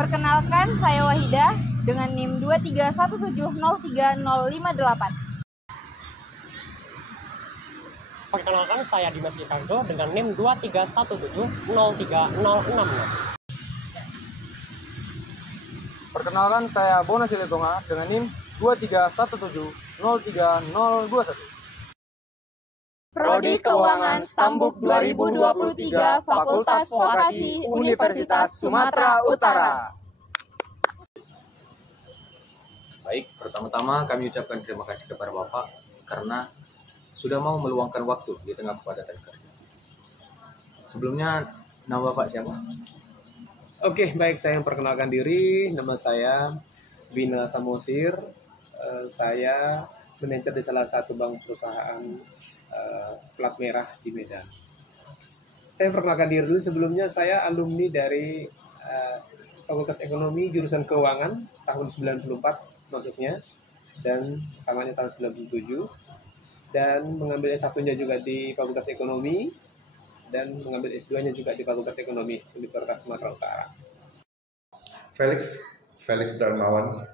Perkenalkan, saya Wahida dengan NIM 231703058. Perkenalkan, saya Dimas Ricardo dengan NIM 231703066. Perkenalkan, saya Bona Siletonga dengan NIM 231703021. Prodi Keuangan Stambuk 2023 Fakultas Vokasi Universitas Sumatera Utara. Baik, pertama-tama kami ucapkan terima kasih kepada Bapak karena sudah mau meluangkan waktu di tengah kepadatan kerja. Sebelumnya, nama Bapak siapa? Oke, baik, saya memperkenalkan diri. Nama saya Bina Samosir. Saya manajer di salah satu bank perusahaan plat merah di Medan. Saya perkenalkan diri dulu. Sebelumnya saya alumni dari Fakultas Ekonomi jurusan Keuangan tahun 94 masuknya, dan samanya tahun 97, dan mengambil S1-nya juga di Fakultas Ekonomi dan mengambil S2-nya juga di Fakultas Ekonomi Universitas Sumatera Utara. Felix Darmawan.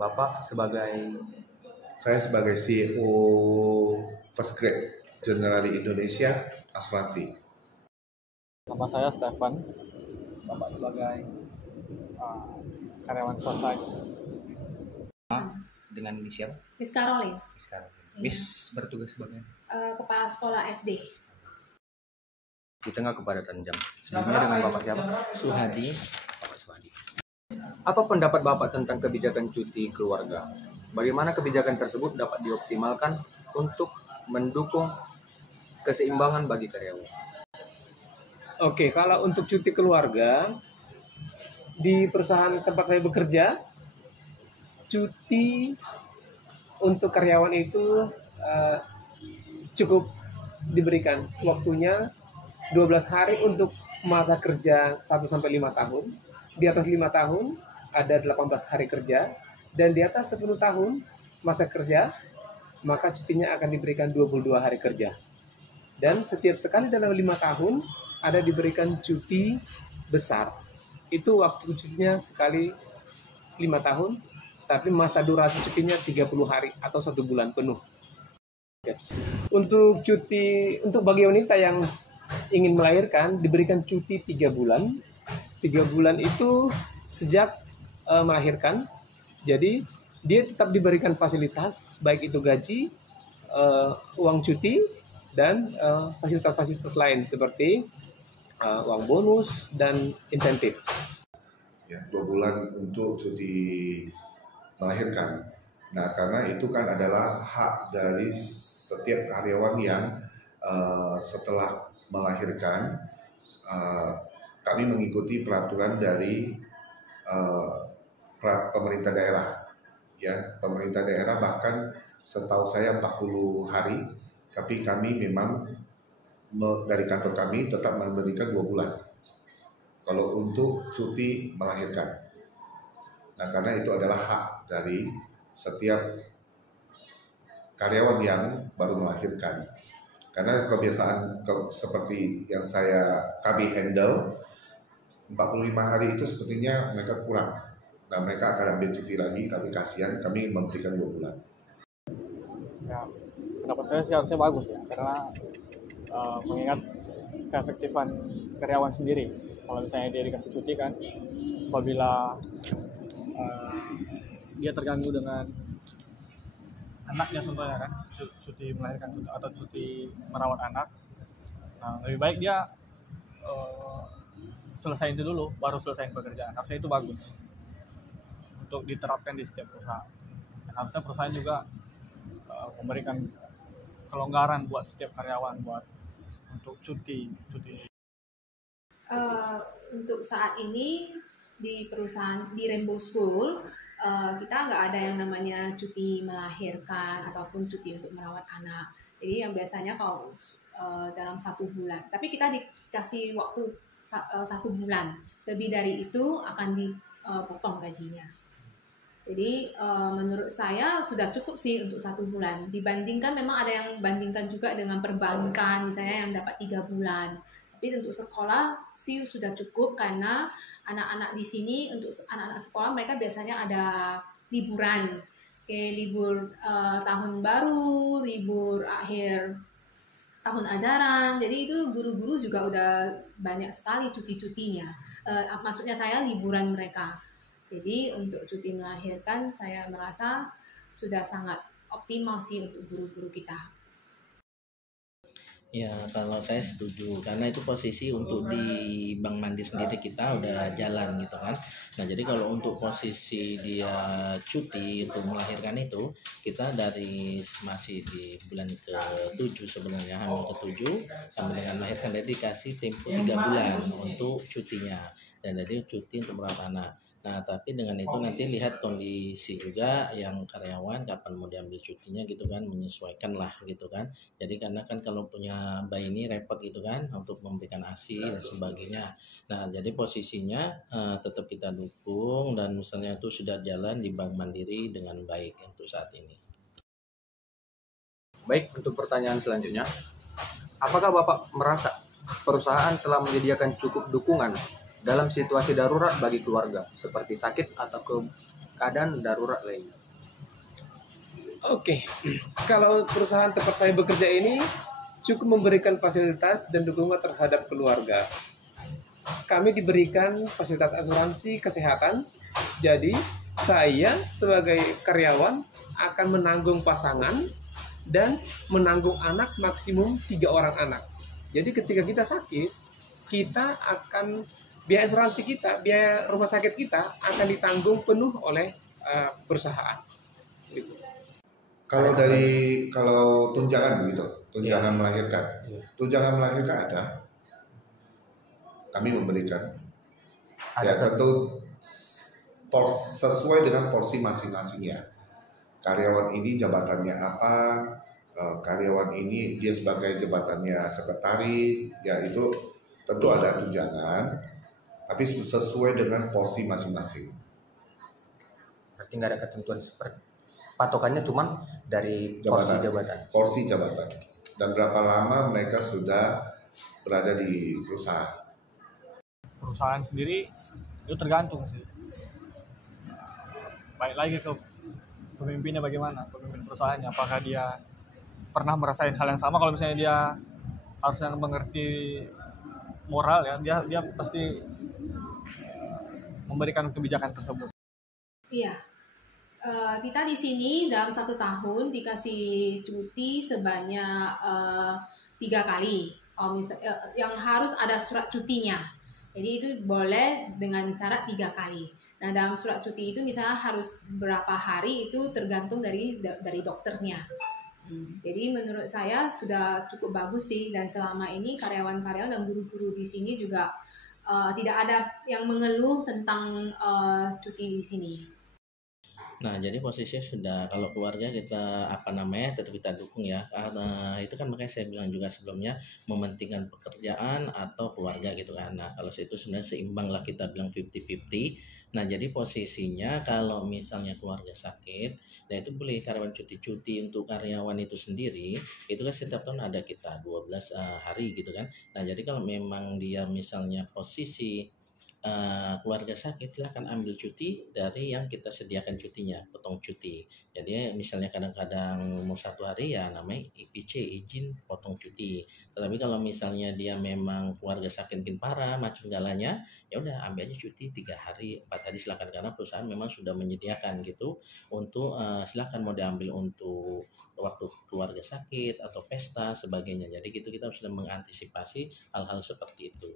Bapak Saya sebagai CEO First Grade Generali Indonesia Asuransi. Nama saya Stefan. Bapak sebagai karyawan swasta. dengan inisial? Miss Caroline, Sekarang. Miss bertugas sebagai kepala sekolah SD. di tengah kepadatan jam. Sebelumnya dengan Bapak siapa? Suhadi. Bapak Suhadi. Apa pendapat Bapak tentang kebijakan cuti keluarga? Bagaimana kebijakan tersebut dapat dioptimalkan untuk mendukung keseimbangan bagi karyawan? Oke, kalau untuk cuti keluarga di perusahaan tempat saya bekerja, cuti untuk karyawan itu cukup diberikan waktunya 12 hari untuk masa kerja 1-5 tahun. Di atas 5 tahun ada 18 hari kerja, dan di atas 10 tahun masa kerja maka cutinya akan diberikan 22 hari kerja. Dan setiap sekali dalam 5 tahun ada diberikan cuti besar. Itu waktu cutinya sekali 5 tahun, tapi masa durasi cutinya 30 hari atau 1 bulan penuh. Untuk cuti, untuk bagi wanita yang ingin melahirkan, diberikan cuti 3 bulan. 3 bulan itu sejak melahirkan. Jadi dia tetap diberikan fasilitas, baik itu gaji, uang cuti, dan fasilitas-fasilitas lain seperti uang bonus dan insentif. Ya, 2 bulan untuk cuti melahirkan. Nah, karena itu kan adalah hak dari setiap karyawan yang setelah melahirkan, kami mengikuti peraturan dari pemerintah daerah. Ya, pemerintah daerah bahkan setahu saya 40 hari, tapi kami memang dari kantor kami tetap memberikan 2 bulan kalau untuk cuti melahirkan. Nah, karena itu adalah hak dari setiap karyawan yang baru melahirkan. Karena kebiasaan seperti yang kami handle, 45 hari itu sepertinya mereka kurang. Nah, mereka akan ambil cuti lagi, tapi kasihan kami memberikan 2 bulan. Ya, pendapat saya sih harusnya bagus ya, karena mengingat keefektifan karyawan sendiri. Kalau misalnya dia dikasih cuti kan, apabila dia terganggu dengan anaknya contohnya kan, cuti melahirkan atau cuti merawat anak, nah lebih baik dia selesain itu dulu, baru selesain pekerjaan. Harusnya itu bagus untuk diterapkan di setiap perusahaan. Dan harusnya perusahaan juga memberikan kelonggaran buat setiap karyawan untuk cuti. Untuk saat ini di perusahaan di Rainbow School, kita nggak ada yang namanya cuti melahirkan ataupun cuti untuk merawat anak. Jadi yang biasanya kalau dalam 1 bulan, tapi kita dikasih waktu 1 bulan. Lebih dari itu akan dipotong gajinya. Jadi menurut saya sudah cukup sih untuk 1 bulan. Dibandingkan, memang ada yang bandingkan juga dengan perbankan, misalnya yang dapat 3 bulan. Tapi untuk sekolah sih sudah cukup karena anak-anak di sini untuk anak-anak sekolah mereka biasanya ada liburan, kayak libur tahun baru, libur akhir tahun ajaran. Jadi itu guru-guru juga udah banyak sekali cuti-cutinya. Maksudnya saya liburan mereka. Jadi untuk cuti melahirkan saya merasa sudah sangat optimal sih untuk guru-guru kita. Ya, kalau saya setuju karena itu posisi untuk di Bank Mandi sendiri kita udah jalan gitu kan. Nah, jadi kalau untuk posisi dia cuti untuk melahirkan itu kita dari masih di bulan ke-7 sebenarnya hamil ke-7 sampai dengan melahirkan, jadi dikasih tempo 3 bulan untuk cutinya dan jadi cuti untuk merawat anak. Nah, tapi dengan itu nanti lihat kondisi juga yang karyawan kapan mau diambil cutinya gitu kan, menyesuaikan lah gitu kan. Jadi karena kan kalau punya bayi ini repot gitu kan untuk memberikan ASI dan sebagainya. Nah, jadi posisinya tetap kita dukung dan misalnya itu sudah jalan di Bank Mandiri dengan baik untuk saat ini. Baik, untuk pertanyaan selanjutnya, apakah Bapak merasa perusahaan telah menyediakan cukup dukungan dalam situasi darurat bagi keluarga, seperti sakit atau keadaan darurat lainnya? Oke, kalau perusahaan tempat saya bekerja ini cukup memberikan fasilitas dan dukungan terhadap keluarga. Kami diberikan fasilitas asuransi kesehatan, jadi saya sebagai karyawan akan menanggung pasangan dan menanggung anak maksimum 3 orang anak. Jadi ketika kita sakit, kita akan biaya asuransi kita, biaya rumah sakit kita akan ditanggung penuh oleh perusahaan. Gitu. Kalau tunjangan begitu, tunjangan melahirkan, tunjangan melahirkan ada, kami memberikan. Ya tentu sesuai dengan porsi masing-masingnya. Karyawan ini jabatannya apa? Karyawan ini dia sebagai jabatannya sekretaris, ya itu tentu ada tunjangan. Tapi sesuai dengan porsi masing-masing. Berarti nggak ada ketentuan seperti patokannya cuma dari porsi jabatan. Porsi jabatan. Dan berapa lama mereka sudah berada di perusahaan. Perusahaan sendiri itu tergantung sih. Baik lagi ke pemimpinnya bagaimana, pemimpin perusahaannya. Apakah dia pernah merasain hal yang sama? Kalau misalnya dia harusnya mengerti moral ya, dia pasti memberikan kebijakan tersebut. Iya, kita di sini dalam 1 tahun dikasih cuti sebanyak 3 kali. Yang harus ada surat cutinya. Jadi itu boleh dengan syarat 3 kali. Nah, dalam surat cuti itu misalnya harus berapa hari itu tergantung dari dokternya. Jadi menurut saya sudah cukup bagus sih, dan selama ini karyawan-karyawan dan guru-guru di sini juga tidak ada yang mengeluh tentang cuti di sini. Nah, jadi posisinya sudah kalau keluarga kita tetap kita dukung ya. Karena itu kan makanya saya bilang juga sebelumnya mementingkan pekerjaan atau keluarga gitu kan. Nah, kalau itu sebenarnya seimbang lah, kita bilang 50-50. Nah, jadi posisinya kalau misalnya keluarga sakit, nah itu boleh karyawan cuti untuk karyawan itu sendiri, itu kan setiap tahun ada kita 12 hari gitu kan. Nah, jadi kalau memang dia misalnya posisi keluarga sakit, silahkan ambil cuti dari yang kita sediakan cutinya, potong cuti. Jadi misalnya kadang-kadang mau 1 hari ya namanya IPC, izin potong cuti. Tetapi kalau misalnya dia memang keluarga sakit mungkin parah macam galanya, ya udah ambil aja cuti 3 hari, 4 hari silakan, karena perusahaan memang sudah menyediakan gitu untuk silakan mau diambil untuk waktu keluarga sakit atau pesta sebagainya. Jadi gitu kita sudah mengantisipasi hal-hal seperti itu.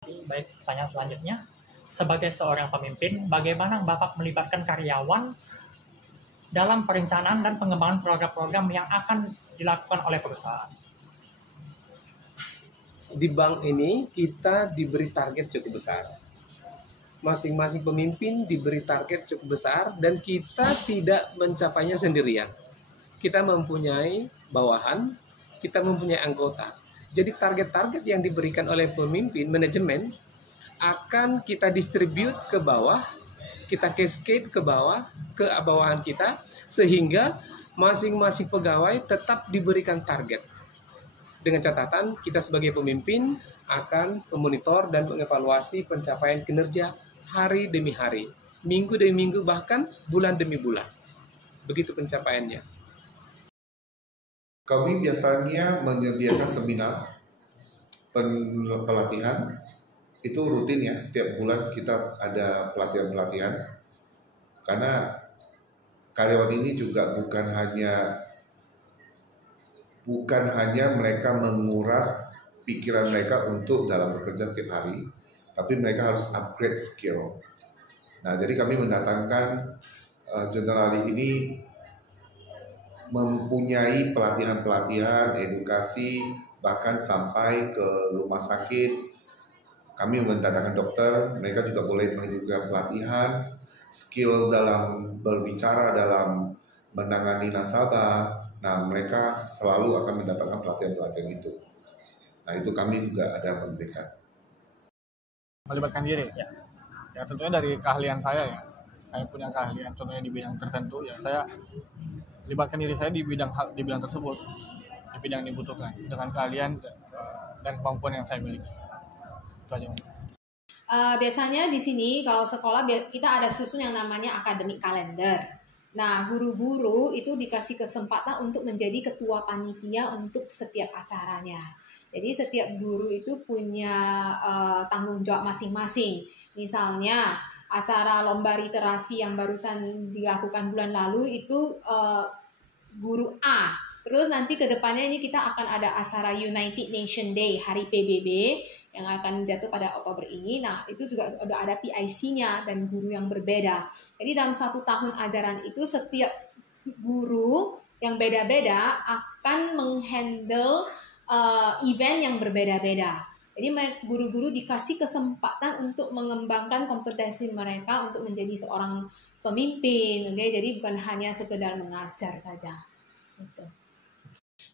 Baik, pertanyaan selanjutnya. Sebagai seorang pemimpin, bagaimana Bapak melibatkan karyawan dalam perencanaan dan pengembangan program-program yang akan dilakukan oleh perusahaan? Di bank ini kita diberi target cukup besar. Masing-masing pemimpin diberi target cukup besar dan kita tidak mencapainya sendirian. Kita mempunyai bawahan, kita mempunyai anggota. Jadi target-target yang diberikan oleh pemimpin, manajemen, akan kita distribute ke bawah, kita cascade ke bawah, ke bawahan kita, sehingga masing-masing pegawai tetap diberikan target. Dengan catatan kita sebagai pemimpin akan memonitor dan mengevaluasi pencapaian kinerja hari demi hari, minggu demi minggu, bahkan bulan demi bulan. Begitu pencapaiannya. Kami biasanya menyediakan seminar pelatihan, itu rutin ya, tiap bulan kita ada pelatihan-pelatihan, karena karyawan ini juga bukan hanya mereka menguras pikiran mereka untuk dalam bekerja setiap hari, tapi mereka harus upgrade skill. Nah, jadi kami mendatangkan Generali ini mempunyai pelatihan-pelatihan, edukasi, bahkan sampai ke rumah sakit. Kami mendatangkan dokter, mereka juga boleh melakukan pelatihan, skill dalam berbicara, dalam menangani nasabah. Nah, mereka selalu akan mendapatkan pelatihan-pelatihan itu. Nah, itu kami juga ada memberikan. Melibatkan diri ya tentunya dari keahlian saya ya. Saya punya keahlian contohnya di bidang tertentu ya, saya libatkan diri saya di bidang tersebut, di bidang yang dibutuhkan dengan keahlian dan kemampuan yang saya miliki. Itu aja. Biasanya di sini kalau sekolah kita ada susun yang namanya academic calendar. Nah, guru-guru itu dikasih kesempatan untuk menjadi ketua panitia untuk setiap acaranya. Jadi setiap guru itu punya tanggung jawab masing-masing. Misalnya acara lomba literasi yang barusan dilakukan bulan lalu itu guru A. Terus nanti ke depannya ini kita akan ada acara United Nation Day, Hari PBB yang akan jatuh pada Oktober ini. Nah, itu juga udah ada PIC-nya dan guru yang berbeda. Jadi dalam 1 tahun ajaran itu setiap guru yang beda-beda akan menghandle event yang berbeda-beda. Jadi guru-guru dikasih kesempatan untuk mengembangkan kompetensi mereka untuk menjadi seorang pemimpin. Okay? Jadi bukan hanya sekedar mengajar saja. Gitu.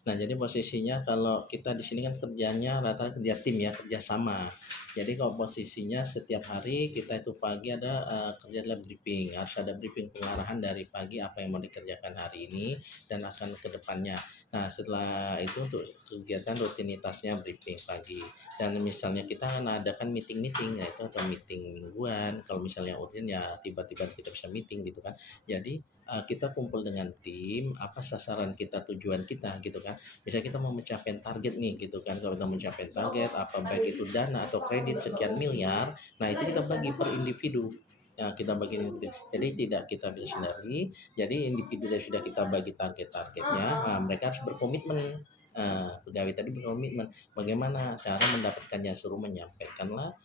Nah, jadi posisinya kalau kita di sini kan kerjanya rata-rata kerja tim ya, kerja sama. Jadi kalau posisinya setiap hari kita itu pagi ada kerja dalam briefing, harus ada briefing pengarahan dari pagi apa yang mau dikerjakan hari ini dan akan ke depannya. Nah, setelah itu untuk kegiatan rutinitasnya briefing pagi. Dan misalnya kita akan adakan meeting-meeting, yaitu atau meeting mingguan. Kalau misalnya urgent ya tiba-tiba kita bisa meeting gitu kan. Jadi kita kumpul dengan tim, apa sasaran kita, tujuan kita gitu kan. Misalnya kita mau mencapai target nih gitu kan. Kalau kita mencapai target, apa baik itu dana atau kredit sekian miliar, nah itu kita bagi per individu. Ya, kita bagi individu. Jadi tidak kita bisa sendiri. Jadi individu yang sudah kita bagi target-targetnya, mereka harus berkomitmen. Pegawai tadi berkomitmen. Bagaimana cara mendapatkannya, suruh menyampaikanlah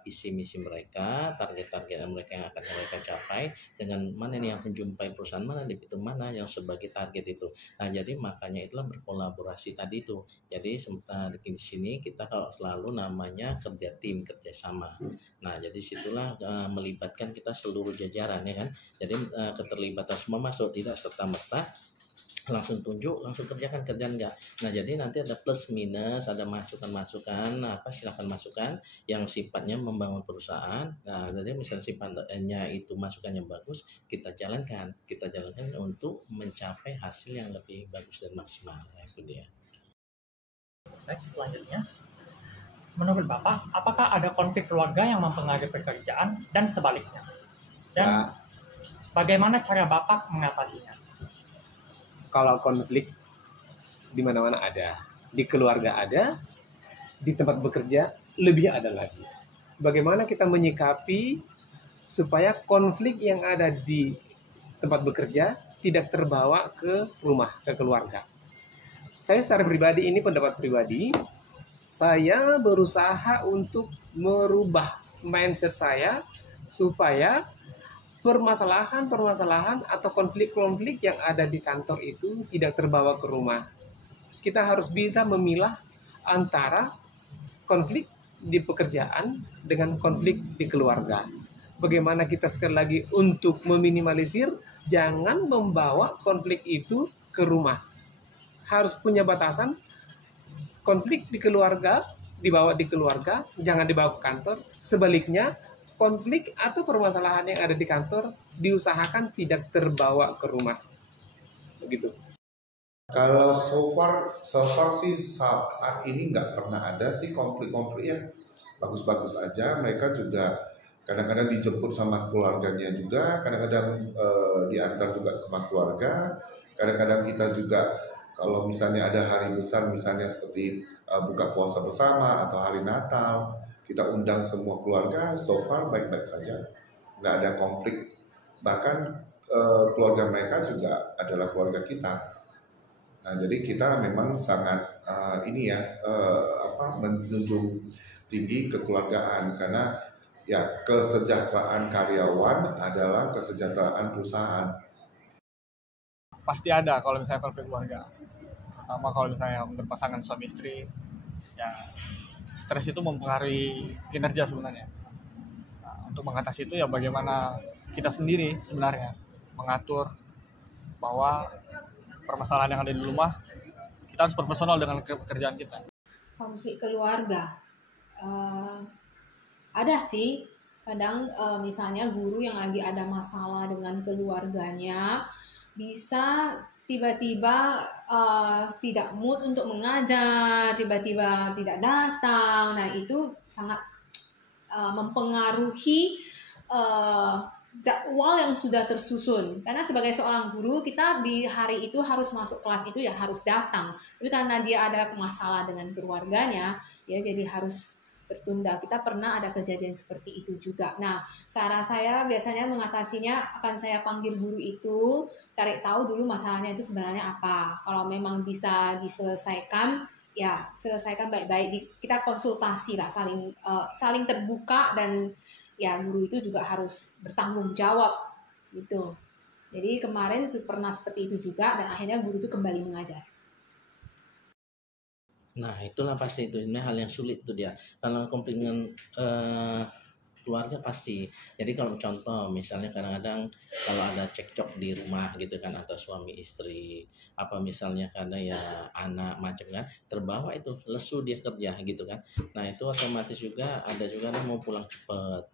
visi misi mereka, target-target mereka yang akan mereka capai, dengan mana nih yang menjumpai perusahaan mana, di itu mana yang sebagai target itu. Nah, jadi makanya itulah berkolaborasi tadi itu. Jadi di sini kita kalau selalu namanya kerja tim, kerja sama. Nah, jadi situlah melibatkan kita seluruh jajaran ya kan. Jadi keterlibatan semua masuk, tidak serta-merta langsung tunjuk, langsung kerjakan kerjaan enggak. Nah, jadi nanti ada plus minus, ada masukan-masukan, silakan masukan yang sifatnya membangun perusahaan. Nah, jadi misalnya sifatnya itu masukannya bagus, kita jalankan untuk mencapai hasil yang lebih bagus dan maksimal. Nah, itu dia. Baik, selanjutnya, menurut Bapak, apakah ada konflik keluarga yang mempengaruhi pekerjaan dan sebaliknya? Dan bagaimana cara Bapak mengatasinya? Kalau konflik di mana-mana ada, di keluarga ada, di tempat bekerja lebih ada lagi. Bagaimana kita menyikapi supaya konflik yang ada di tempat bekerja tidak terbawa ke rumah, ke keluarga. Saya secara pribadi, ini pendapat pribadi, saya berusaha untuk merubah mindset saya supaya permasalahan atau konflik-konflik yang ada di kantor itu tidak terbawa ke rumah. Kita harus bisa memilah antara konflik di pekerjaan dengan konflik di keluarga. Bagaimana kita sekali lagi untuk meminimalisir, jangan membawa konflik itu ke rumah. Harus punya batasan, konflik di keluarga dibawa di keluarga, jangan dibawa ke kantor. Sebaliknya, konflik atau permasalahan yang ada di kantor diusahakan tidak terbawa ke rumah. Begitu. Kalau so far sih saat ini nggak pernah ada sih konflik-konfliknya, bagus-bagus aja. Mereka juga kadang-kadang dijemput sama keluarganya juga, kadang-kadang diantar juga ke rumah keluarga, kadang-kadang kita juga kalau misalnya ada hari besar misalnya seperti buka puasa bersama atau hari Natal, kita undang semua keluarga. So far baik-baik saja, nggak ada konflik. Bahkan keluarga mereka juga adalah keluarga kita. Nah, jadi kita memang sangat menjunjung tinggi kekeluargaan, karena ya kesejahteraan karyawan adalah kesejahteraan perusahaan. Pasti ada kalau misalnya konflik keluarga, terutama kalau misalnya berpasangan suami istri, ya stres itu mempengaruhi kinerja sebenarnya. Nah, untuk mengatasi itu ya bagaimana kita sendiri sebenarnya mengatur bahwa permasalahan yang ada di rumah, kita harus profesional dengan pekerjaan kita. Konflik keluarga, ada sih. Kadang misalnya guru yang lagi ada masalah dengan keluarganya, bisa tiba-tiba tidak mood untuk mengajar, tiba-tiba tidak datang. Nah, itu sangat mempengaruhi jadwal yang sudah tersusun. Karena sebagai seorang guru, kita di hari itu harus masuk kelas itu ya harus datang. Tapi karena dia ada masalah dengan keluarganya, ya jadi harus tertunda. Kita pernah ada kejadian seperti itu juga. Nah, cara saya biasanya mengatasinya akan saya panggil guru itu, cari tahu dulu masalahnya itu sebenarnya apa. Kalau memang bisa diselesaikan, ya selesaikan baik-baik. Kita konsultasi lah, saling terbuka, dan ya guru itu juga harus bertanggung jawab gitu. Jadi kemarin itu pernah seperti itu juga, dan akhirnya guru itu kembali mengajar. Nah, itulah pasti itu. Ini hal yang sulit tuh dia. Kalau konflik dengan keluarga pasti. Jadi kalau contoh misalnya kadang-kadang kalau ada cekcok di rumah gitu kan, atau suami istri, apa misalnya karena ya anak macam kan, terbawa itu lesu dia kerja gitu kan. Nah, itu otomatis juga ada juga yang mau pulang cepat,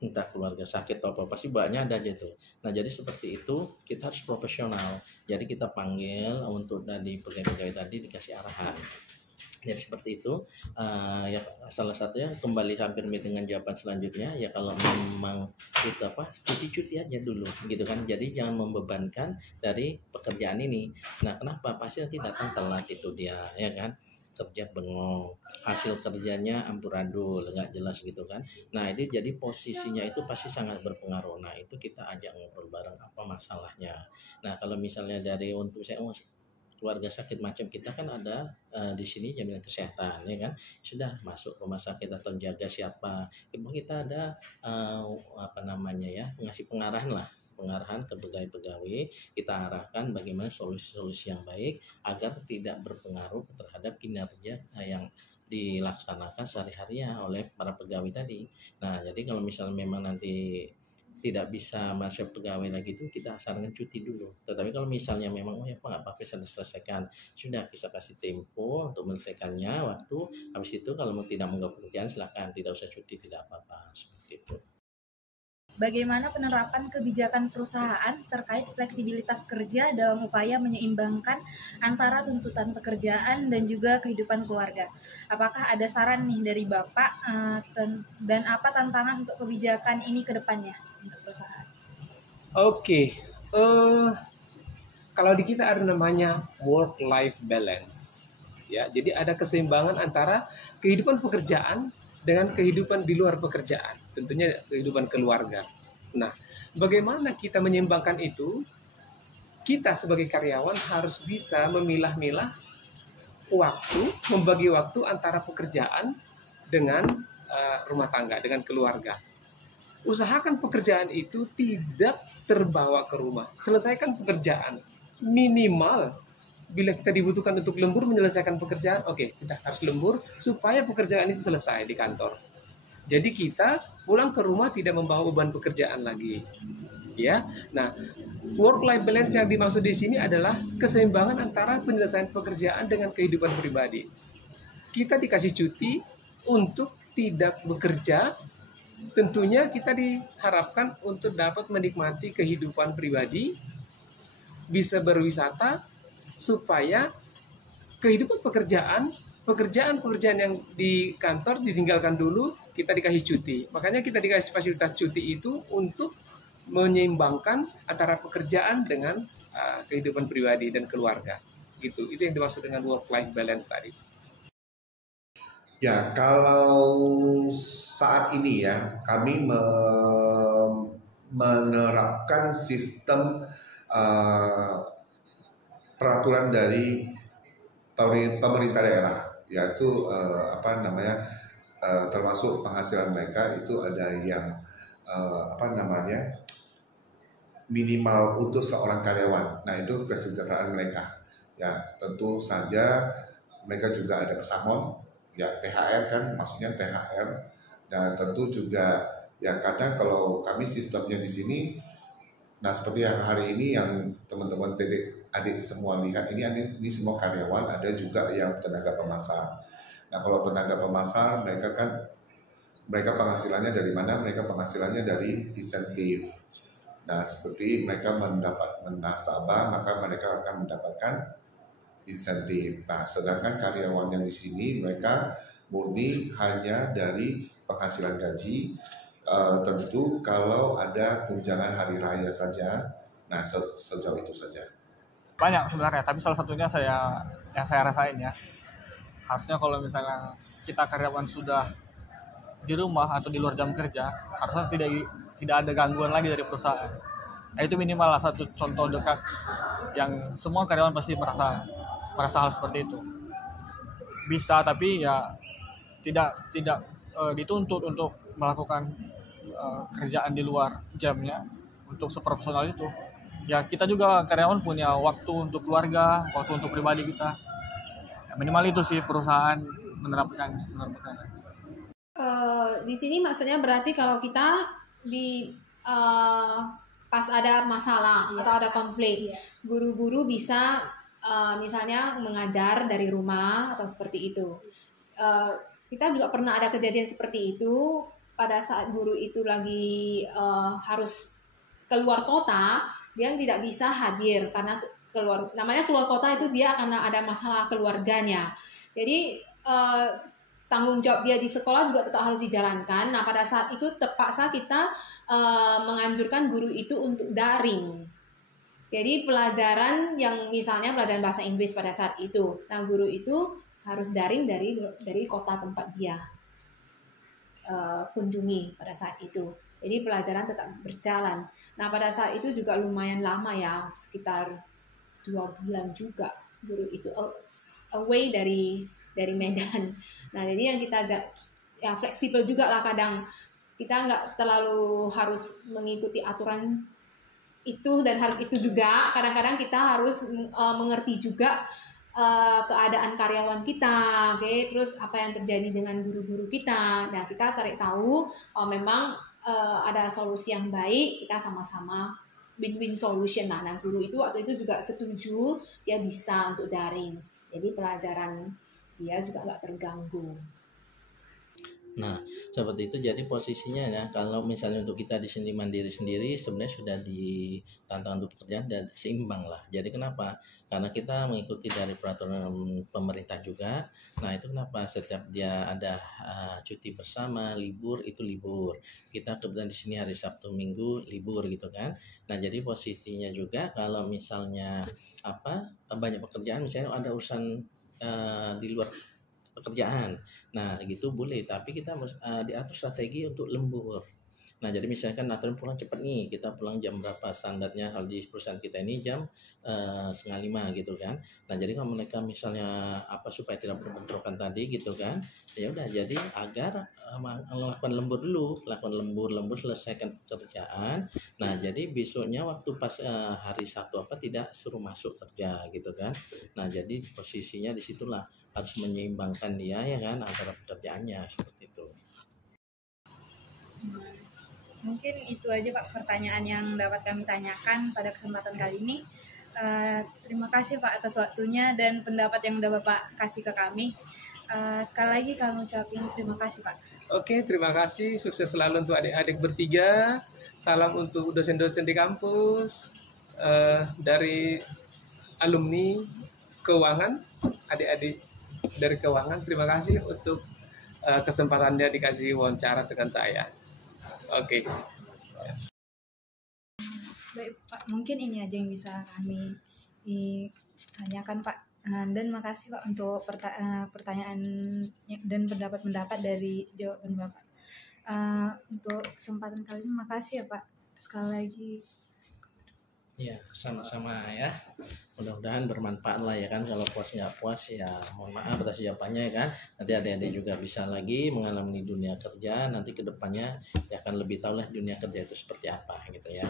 entah keluarga sakit atau apa, pasti banyak ada aja tuh. Nah, jadi seperti itu kita harus profesional. Jadi kita panggil untuk dari pegawai-pegawai tadi dikasih arahan. Jadi seperti itu. Ya salah satunya kembali hampir dengan jawaban selanjutnya, ya kalau memang itu cuti aja dulu gitu kan. Jadi jangan membebankan dari pekerjaan ini. Nah, kenapa? Pasti nanti datang telat itu dia, ya kan, kerja bengong, hasil kerjanya amburadul, nggak jelas gitu kan. Nah, ini jadi posisinya itu pasti sangat berpengaruh. Nah, itu kita ajak ngobrol bareng apa masalahnya. Nah, kalau misalnya dari untuk saya keluarga sakit macam kita kan ada di sini jaminan kesehatan, ya kan, sudah masuk rumah sakit atau jaga siapa, kita ada ngasih pengarahan ke pegawai-pegawai, kita arahkan bagaimana solusi-solusi yang baik agar tidak berpengaruh terhadap kinerja yang dilaksanakan sehari-harinya oleh para pegawai tadi. Nah, jadi kalau misalnya memang nanti tidak bisa masuk pegawai lagi itu kita sarankan cuti dulu. Tetapi kalau misalnya memang nggak apa-apa bisa diselesaikan, sudah bisa kasih tempo untuk menyelesaikannya waktu. Habis itu kalau tidak mengganggu pekerjaan silakan, tidak usah cuti, tidak apa-apa, seperti itu. Bagaimana penerapan kebijakan perusahaan terkait fleksibilitas kerja dalam upaya menyeimbangkan antara tuntutan pekerjaan dan juga kehidupan keluarga? Apakah ada saran nih dari Bapak dan apa tantangan untuk kebijakan ini ke depannya untuk perusahaan? Oke, kalau di kita ada namanya work-life balance, ya. Jadi ada keseimbangan antara kehidupan pekerjaan dengan kehidupan di luar pekerjaan, tentunya kehidupan keluarga. Nah, bagaimana kita menyeimbangkan itu? Kita sebagai karyawan harus bisa memilah-milah waktu, membagi waktu antara pekerjaan dengan rumah tangga, dengan keluarga. Usahakan pekerjaan itu tidak terbawa ke rumah. Selesaikan pekerjaan. Minimal bila kita dibutuhkan untuk lembur menyelesaikan pekerjaan, oke, kita harus lembur supaya pekerjaan itu selesai di kantor. Jadi kita pulang ke rumah tidak membawa beban pekerjaan lagi. Ya. Nah, work life balance yang dimaksud di sini adalah keseimbangan antara penyelesaian pekerjaan dengan kehidupan pribadi. Kita dikasih cuti untuk tidak bekerja. Tentunya kita diharapkan untuk dapat menikmati kehidupan pribadi, bisa berwisata, supaya kehidupan pekerjaan yang di kantor ditinggalkan dulu, kita dikasih cuti. Makanya kita dikasih fasilitas cuti itu untuk menyeimbangkan antara pekerjaan dengan kehidupan pribadi dan keluarga. Gitu. Itu yang dimaksud dengan work-life balance tadi. Ya, kalau saat ini ya, kami menerapkan sistem peraturan dari pemerintah daerah, yaitu termasuk penghasilan mereka itu ada yang minimal untuk seorang karyawan. Nah, itu kesejahteraan mereka. Ya, tentu saja mereka juga ada pesangon, ya THR kan, maksudnya THR. Dan tentu juga ya kadang kalau kami sistemnya di sini, nah seperti yang hari ini yang teman-teman adik semua lihat ini semua karyawan, ada juga yang tenaga pemasar. Nah, kalau tenaga pemasar mereka penghasilannya dari mana? Mereka penghasilannya dari insentif. Nah, seperti mereka mendapat nasabah, maka mereka akan mendapatkan insentif. Nah, sedangkan karyawan yang di sini mereka murni hanya dari penghasilan gaji. Tentu kalau ada tunjangan hari raya saja, nah sejauh itu saja. Banyak sebenarnya, tapi salah satunya yang saya rasain ya, harusnya kalau misalnya kita karyawan sudah di rumah atau di luar jam kerja, harusnya tidak ada gangguan lagi dari perusahaan. Nah, itu minimal lah satu contoh dekat yang semua karyawan pasti merasa hal seperti itu. Bisa, tapi ya tidak dituntut untuk melakukan kerjaan di luar jamnya untuk seprofesional itu. Ya, kita juga karyawan punya waktu untuk keluarga, waktu untuk pribadi kita. Ya, minimal itu sih perusahaan menerapkan. Di sini maksudnya berarti kalau kita pas ada masalah atau ada konflik, guru-guru bisa misalnya mengajar dari rumah atau seperti itu. Kita juga pernah ada kejadian seperti itu pada saat guru itu lagi harus keluar kota, dia tidak bisa hadir karena namanya keluar kota itu dia karena ada masalah keluarganya. Jadi tanggung jawab dia di sekolah juga tetap harus dijalankan. Nah, pada saat itu terpaksa kita menganjurkan guru itu untuk daring. Jadi pelajaran yang misalnya pelajaran bahasa Inggris pada saat itu, nah guru itu harus daring dari kota tempat dia kunjungi pada saat itu. Jadi pelajaran tetap berjalan. Nah, pada saat itu juga lumayan lama ya, sekitar 2 bulan juga guru itu away dari Medan. Nah, jadi yang kita ya fleksibel juga lah, kadang kita nggak terlalu harus mengikuti aturan itu dan harus itu juga. Kadang-kadang kita harus mengerti juga keadaan karyawan kita, oke? Terus apa yang terjadi dengan guru-guru kita. Nah, kita cari tahu memang ada solusi yang baik, kita sama-sama win-win solution lah. Nah, guru itu waktu itu juga setuju dia bisa untuk daring. Jadi pelajaran dia juga nggak terganggu. Nah, seperti itu. Jadi posisinya ya, kalau misalnya untuk kita di sini mandiri sendiri, sebenarnya sudah di tantangan untuk pekerjaan dan seimbang lah. Jadi kenapa? Karena kita mengikuti dari peraturan pemerintah juga. Nah, itu kenapa setiap dia ada cuti bersama, libur itu libur. Kita kebetulan di sini hari Sabtu Minggu libur gitu kan. Nah, jadi posisinya juga kalau misalnya banyak pekerjaan, misalnya ada urusan di luar pekerjaan, nah gitu boleh, tapi kita harus diatur strategi untuk lembur. Nah, jadi misalkan aturan pulang cepat nih, kita pulang jam berapa standarnya hal di perusahaan kita ini jam 4:30 gitu kan. Nah, jadi kalau mereka misalnya supaya tidak berbentrokan tadi gitu kan, ya udah, jadi agar melakukan lembur dulu, selesaikan pekerjaan. Nah, jadi besoknya waktu pas hari Sabtu tidak suruh masuk kerja gitu kan. Nah, jadi posisinya disitulah harus menyeimbangkan dia ya kan antara pekerjaannya seperti itu. Mungkin itu aja Pak pertanyaan yang dapat kami tanyakan pada kesempatan kali ini. Terima kasih Pak atas waktunya dan pendapat yang udah Bapak kasih ke kami. Sekali lagi kami ucapin terima kasih Pak. Oke, terima kasih. Sukses selalu untuk adik-adik bertiga. Salam untuk dosen-dosen di kampus, dari alumni keuangan, adik-adik dari keuangan, terima kasih untuk kesempatannya dikasih wawancara dengan saya. Oke. Baik Pak, mungkin ini aja yang bisa kami tanyakan Pak. Dan makasih Pak untuk pertanyaan dan pendapat-pendapat dari jawaban Bapak. Untuk kesempatan kali ini makasih ya Pak. Sekali lagi. Ya, sama-sama ya. Mudah-mudahan bermanfaat lah ya kan. Kalau puas nggak puas ya mohon maaf atas jawabannya ya kan. Nanti adik-adik juga bisa lagi mengalami dunia kerja. Nanti kedepannya ya akan lebih tahu lah dunia kerja itu seperti apa gitu ya.